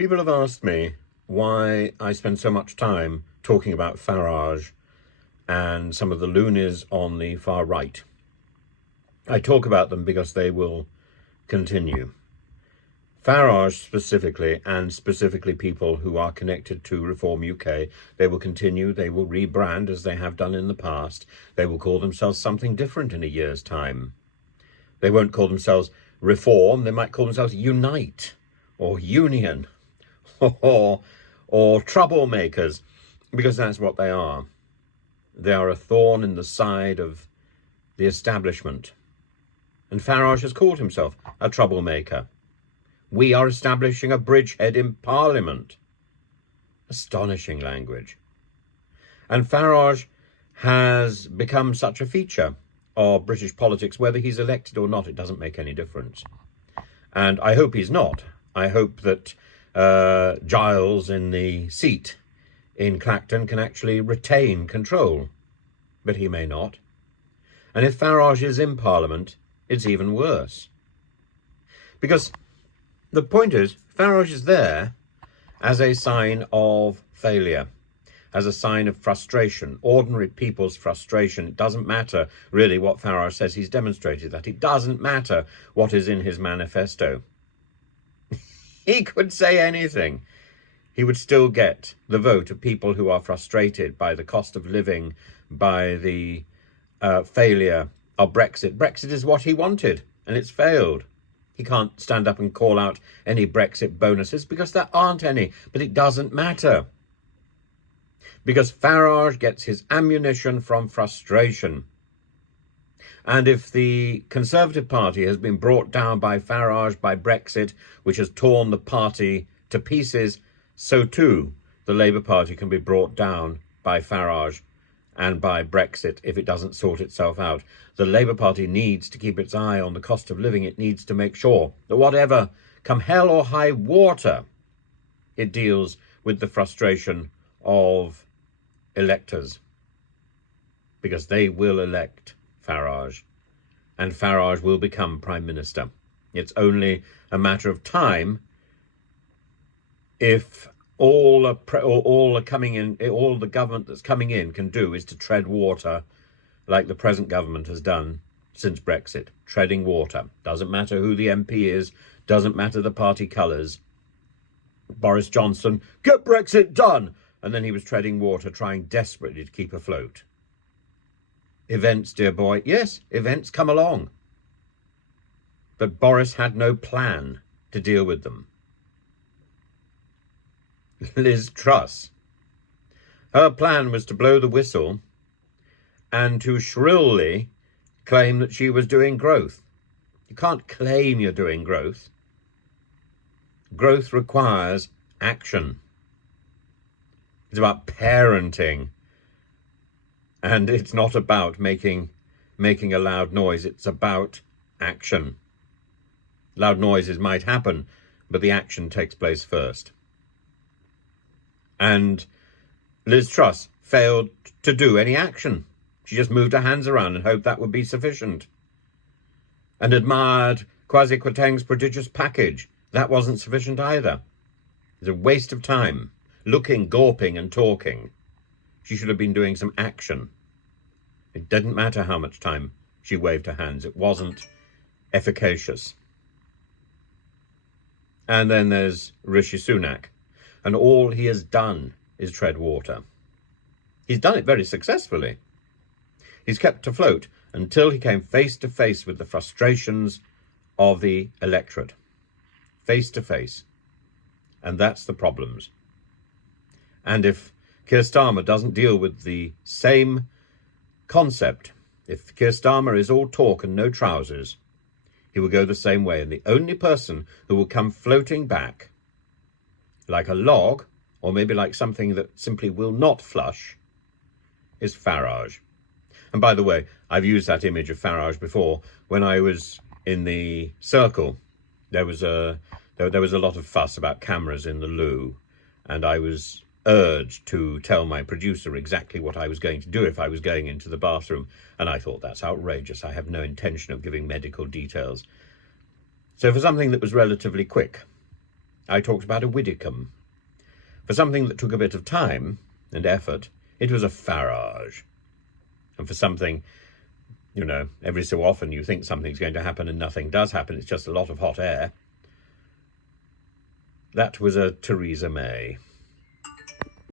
People have asked me why I spend so much time talking about Farage and some of the loonies on the far right. I talk about them because they will continue. Farage specifically, and specifically people who are connected to Reform UK, they will continue, they will rebrand as they have done in the past. They will call themselves something different in a year's time. They won't call themselves Reform, they might call themselves Unite or Union or troublemakers, because that's what they are. They are a thorn in the side of the establishment. And Farage has called himself a troublemaker. We are establishing a bridgehead in Parliament. Astonishing language. And Farage has become such a feature of British politics, whether he's elected or not, it doesn't make any difference. And I hope he's not. I hope that Giles in the seat in Clacton can actually retain control, but he may not. And if Farage is in Parliament, it's even worse. Because the point is, Farage is there as a sign of failure, as a sign of frustration, ordinary people's frustration. It doesn't matter really what Farage says. He's demonstrated that. It doesn't matter what is in his manifesto. He could say anything. He would still get the vote of people who are frustrated by the cost of living, by the failure of Brexit. Brexit is what he wanted, and it's failed. He can't stand up and call out any Brexit bonuses because there aren't any, but it doesn't matter. Because Farage gets his ammunition from frustration. And if the Conservative Party has been brought down by Farage, by Brexit, which has torn the party to pieces, so too the Labour Party can be brought down by Farage and by Brexit if it doesn't sort itself out. The Labour Party needs to keep its eye on the cost of living. It needs to make sure that whatever, come hell or high water, it deals with the frustration of electors, because they will elect Farage, and Farage will become Prime Minister. It's only a matter of time if all the government that's coming in can do is to tread water like the present government has done since Brexit. Treading water. Doesn't matter who the MP is, doesn't matter the party colours. Boris Johnson, get Brexit done! And then he was treading water, trying desperately to keep afloat. Events, dear boy. Yes, events come along. But Boris had no plan to deal with them. Liz Truss. Her plan was to blow the whistle and to shrilly claim that she was doing growth. You can't claim you're doing growth. Growth requires action. It's about parenting. And it's not about making a loud noise. It's about action. Loud noises might happen, but the action takes place first. And Liz Truss failed to do any action. She just moved her hands around and hoped that would be sufficient. And admired Kwasi Kwarteng's prodigious package. That wasn't sufficient either. It's a waste of time, looking, gawping and talking. She should have been doing some action. It didn't matter how much time she waved her hands. It wasn't efficacious. And then there's Rishi Sunak. And all he has done is tread water. He's done it very successfully. He's kept afloat until he came face to face with the frustrations of the electorate. Face to face. And that's the problems. And if Keir Starmer doesn't deal with the same concept, if Keir Starmer is all talk and no trousers, he will go the same way. And the only person who will come floating back, like a log, or maybe like something that simply will not flush, is Farage. And by the way, I've used that image of Farage before. When I was in the Circle, there was a lot of fuss about cameras in the loo, and I was urged to tell my producer exactly what I was going to do if I was going into the bathroom, and I thought, that's outrageous. I have no intention of giving medical details. So for something that was relatively quick, I talked about a Widdicombe. For something that took a bit of time and effort, it was a Farage. And for something, every so often you think something's going to happen and nothing does happen, it's just a lot of hot air, that was a Theresa May.